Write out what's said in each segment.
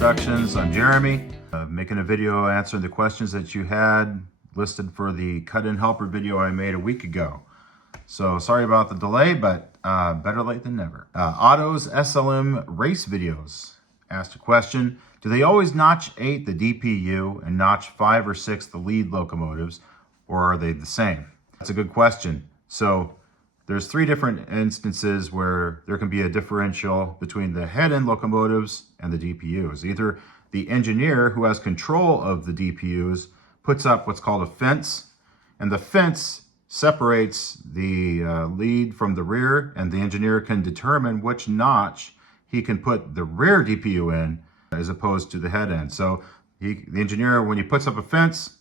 Productions. I'm Jeremy, making a video answering the questions that you had listed for the cut-in helper video I made a week ago. So sorry about the delay, but better late than never. Otto's SLM race videos asked a question: do they always notch 8 the DPU and notch 5 or 6 the lead locomotives, or are they the same? That's a good question. So there's 3 different instances where there can be a differential between the head-end locomotives and the DPUs. Either the engineer who has control of the DPUs puts up what's called a fence, and the fence separates the lead from the rear, and the engineer can determine which notch he can put the rear DPU in as opposed to the head end. So the engineer, when he puts up a fence,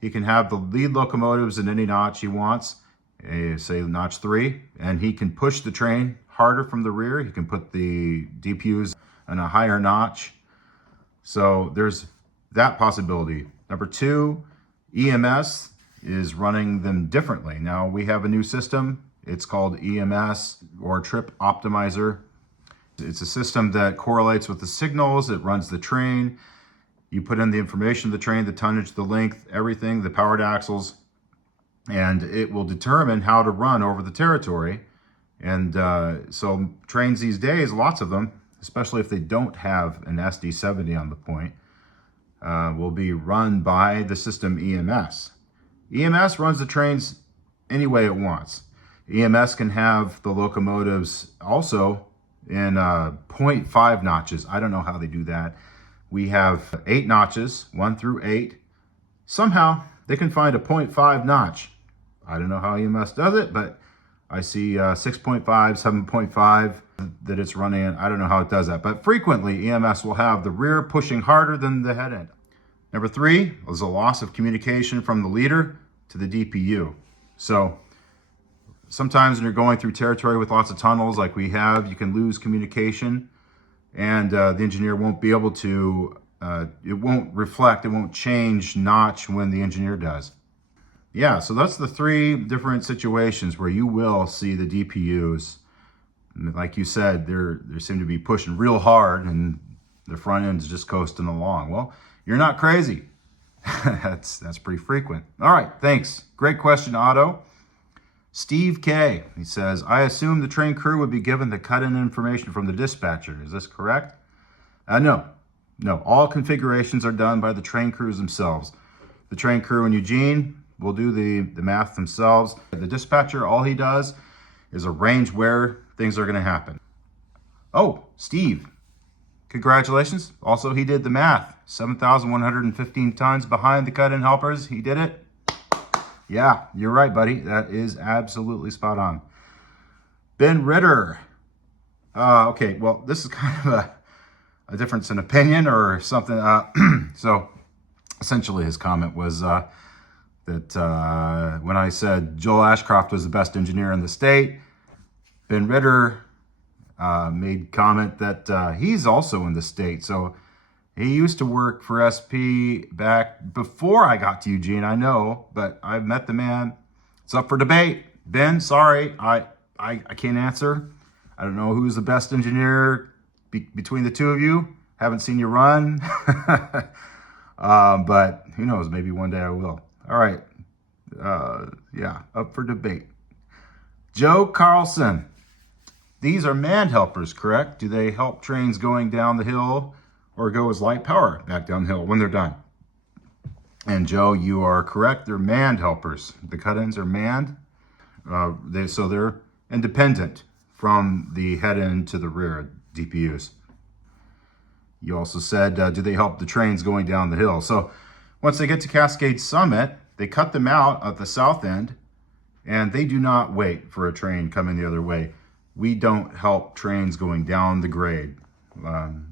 he can have the lead locomotives in any notch he wants, say notch 3, and he can push the train harder from the rear. He can put the DPUs in a higher notch. So there's that possibility. Number 2, EMS is running them differently. Now we have a new system. It's called EMS, or Trip Optimizer. It's a system that correlates with the signals. It runs the train. You put in the information of the train, the tonnage, the length, everything, the powered axles, and it will determine how to run over the territory. And so trains these days, lots of them, especially if they don't have an SD70 on the point, will be run by the system EMS. EMS runs the trains any way it wants. EMS can have the locomotives also in 0.5 notches. I don't know how they do that. We have 8 notches, 1 through 8. Somehow they can find a 0.5 notch. I don't know how EMS does it, but I see 6.5, 7.5 that it's running in. I don't know how it does that, but frequently EMS will have the rear pushing harder than the head end. Number 3 is a loss of communication from the leader to the DPU. So sometimes when you're going through territory with lots of tunnels like we have, you can lose communication, and the engineer won't be able to, it won't reflect, it won't change notch when the engineer does. Yeah, so that's the 3 different situations where you will see the DPUs. Like you said, they seem to be pushing real hard and the front end is just coasting along. Well, you're not crazy. That's pretty frequent. All right, thanks. Great question, Otto. Steve K, he says, I assume the train crew would be given the cut-in information from the dispatcher. Is this correct? No. All configurations are done by the train crews themselves. The train crew in Eugene will do the math themselves. The dispatcher, all he does is arrange where things are going to happen. Oh, Steve, congratulations. Also, he did the math. 7,115 tons behind the cut-in helpers. He did it. Yeah, you're right, buddy. That is absolutely spot on. Ben Ritter. Okay, well, this is kind of a difference in opinion or something. So essentially his comment was that when I said Joel Ashcroft was the best engineer in the state, Ben Ritter made comment that he's also in the state. So he used to work for SP back before I got to Eugene, I know, but I've met the man. It's up for debate. Ben, sorry, I can't answer. I don't know who's the best engineer between the two of you. Haven't seen you run. But who knows, maybe one day I will. All right, yeah, up for debate. Joe Carlson. These are manned helpers, correct? Do they help trains going down the hill or go as light power back downhill when they're done? And Joe, you are correct. They're manned helpers. The cut-ins are manned. So they're independent from the head end to the rear DPUs. You also said, do they help the trains going down the hill? So once they get to Cascade Summit, they cut them out at the south end, and they do not wait for a train coming the other way. We don't help trains going down the grade.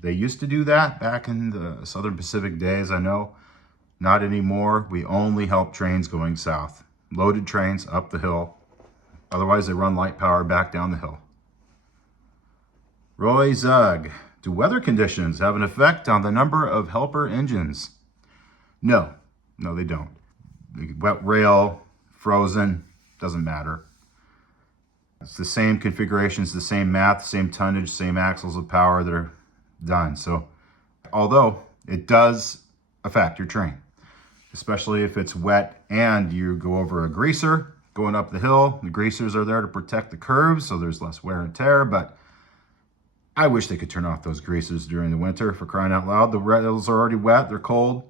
They used to do that back in the Southern Pacific days, I know. Not anymore. We only help trains going south. Loaded trains up the hill. Otherwise, they run light power back down the hill. Roy Zug. Do weather conditions have an effect on the number of helper engines? No, they don't. Wet rail, frozen, doesn't matter. It's the same configurations, the same math, same tonnage, same axles of power that are done. So although it does affect your train, especially if it's wet and you go over a greaser going up the hill. The greasers are there to protect the curves, so there's less wear and tear, but I wish they could turn off those greasers during the winter, for crying out loud. The rails are already wet, they're cold.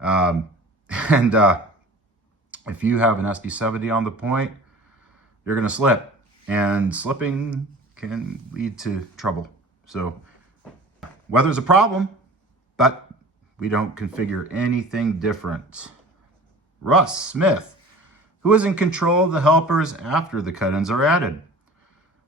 And if you have an SD70 on the point, you're gonna slip, and slipping can lead to trouble. So weather's a problem, but we don't configure anything different. Russ Smith, who is in control of the helpers after the cut-ins are added?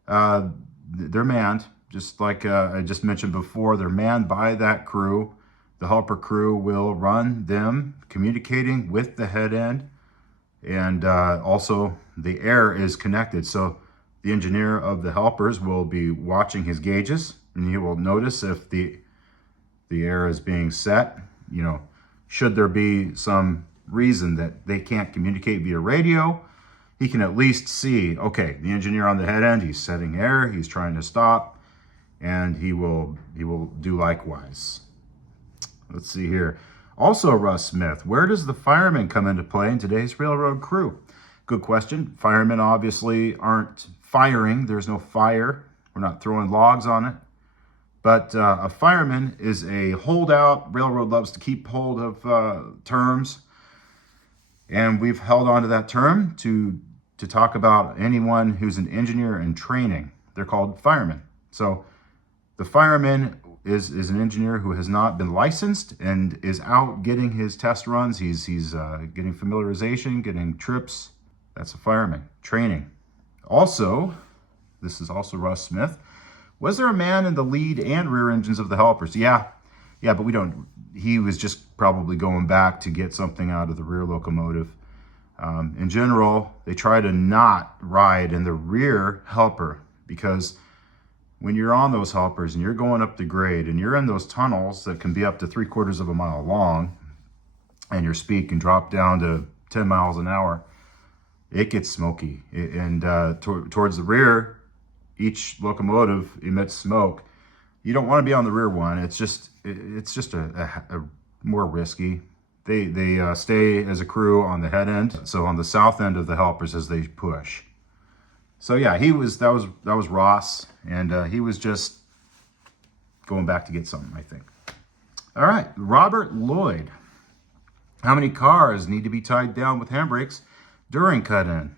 They're manned, just like I just mentioned before. They're manned by that crew. The helper crew will run them, communicating with the head end, and also the air is connected. So the engineer of the helpers will be watching his gauges, and he will notice if the air is being set. You know, should there be some reason that they can't communicate via radio, he can at least see, okay, the engineer on the head end, he's setting air, he's trying to stop, and he will do likewise. Let's see here. Also, Russ Smith, where does the fireman come into play in today's railroad crew? Good question. Firemen obviously aren't firing. There's no fire. We're not throwing logs on it. But a fireman is a holdout. Railroad loves to keep hold of terms. And we've held on to that term to talk about anyone who's an engineer in training. They're called firemen. So the fireman is an engineer who has not been licensed and is out getting his test runs. He's getting familiarization, getting trips. That's a fireman. Training. Also, this is also Russ Smith. Was there a man in the lead and rear engines of the helpers? Yeah, but we don't. He was just probably going back to get something out of the rear locomotive. In general, they try to not ride in the rear helper, because when you're on those helpers and you're going up the grade and you're in those tunnels that can be up to 3/4 of a mile long, and your speed can drop down to 10 miles an hour, it gets smoky. Towards the rear, each locomotive emits smoke. You don't want to be on the rear one. It's just a more risky. They stay as a crew on the head end, so on the south end of the helpers as they push. So yeah, that was Ross, and he was just going back to get something, I think. All right, Robert Lloyd. How many cars need to be tied down with handbrakes during cut-in?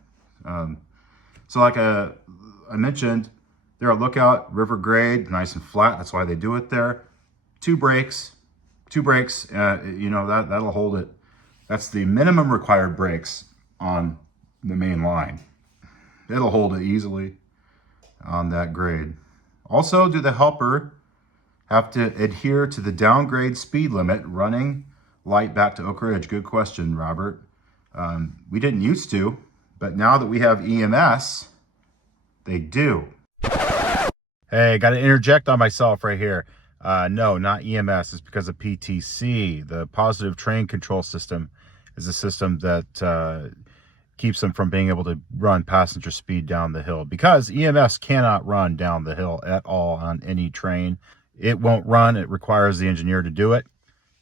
So like I mentioned, they're a lookout river grade, nice and flat. That's why they do it there. Two brakes, you know, that'll hold it. That's the minimum required brakes on the main line. It'll hold it easily on that grade. Also, do the helper have to adhere to the downgrade speed limit running light back to Oak Ridge? Good question, Robert. We didn't used to, but now that we have EMS, they do. Hey, got to interject on myself right here. No, not EMS. It's because of PTC. The Positive Train Control System is a system that keeps them from being able to run passenger speed down the hill, because EMS cannot run down the hill at all on any train. It won't run. It requires the engineer to do it.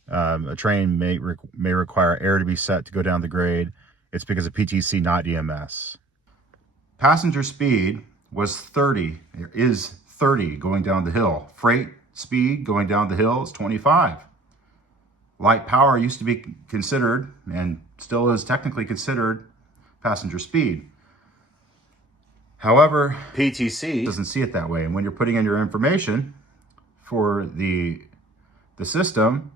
A train may require air to be set to go down the grade. It's because of PTC, not EMS. Passenger speed was 30. There is 30 going down the hill. Freight speed going down the hill is 25. Light power used to be considered, and still is technically considered, passenger speed. However, PTC doesn't see it that way. And when you're putting in your information for the system,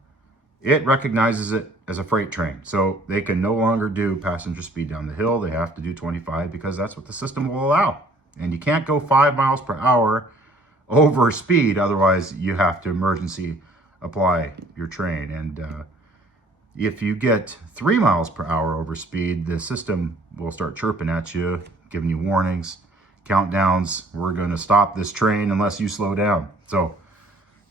it recognizes it as a freight train. So they can no longer do passenger speed down the hill. They have to do 25 because that's what the system will allow. And you can't go 5 miles per hour over speed. Otherwise, you have to emergency apply your train. And if you get 3 miles per hour over speed, the system will start chirping at you, giving you warnings, countdowns. We're going to stop this train unless you slow down. So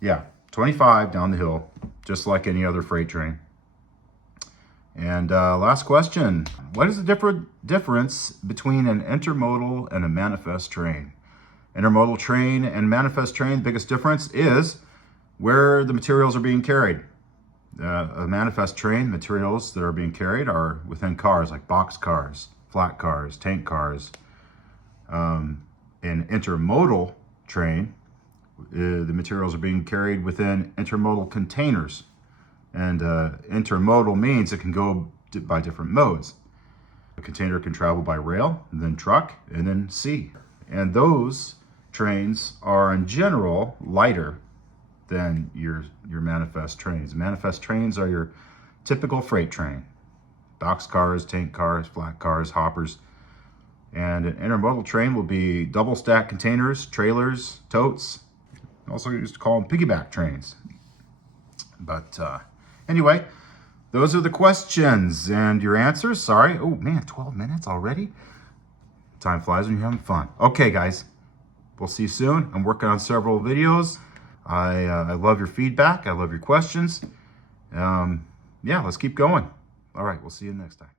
yeah, 25 down the hill, just like any other freight train. And last question, what is the difference between an intermodal and a manifest train? Intermodal train and manifest train, the biggest difference is where the materials are being carried. A manifest train, materials that are being carried are within cars, like box cars, flat cars, tank cars. An intermodal train, the materials are being carried within intermodal containers. And intermodal means it can go by different modes. A container can travel by rail, and then truck, and then sea. And those trains are in general lighter than your manifest trains. Manifest trains are your typical freight train. Box cars, tank cars, flat cars, hoppers. And an intermodal train will be double stack containers, trailers, totes. Also used to call them piggyback trains. But anyway, those are the questions and your answers. Sorry. Oh man, 12 minutes already? Time flies when you're having fun. Okay, guys. We'll see you soon. I'm working on several videos. I love your feedback. I love your questions. Yeah, let's keep going. All right, we'll see you next time.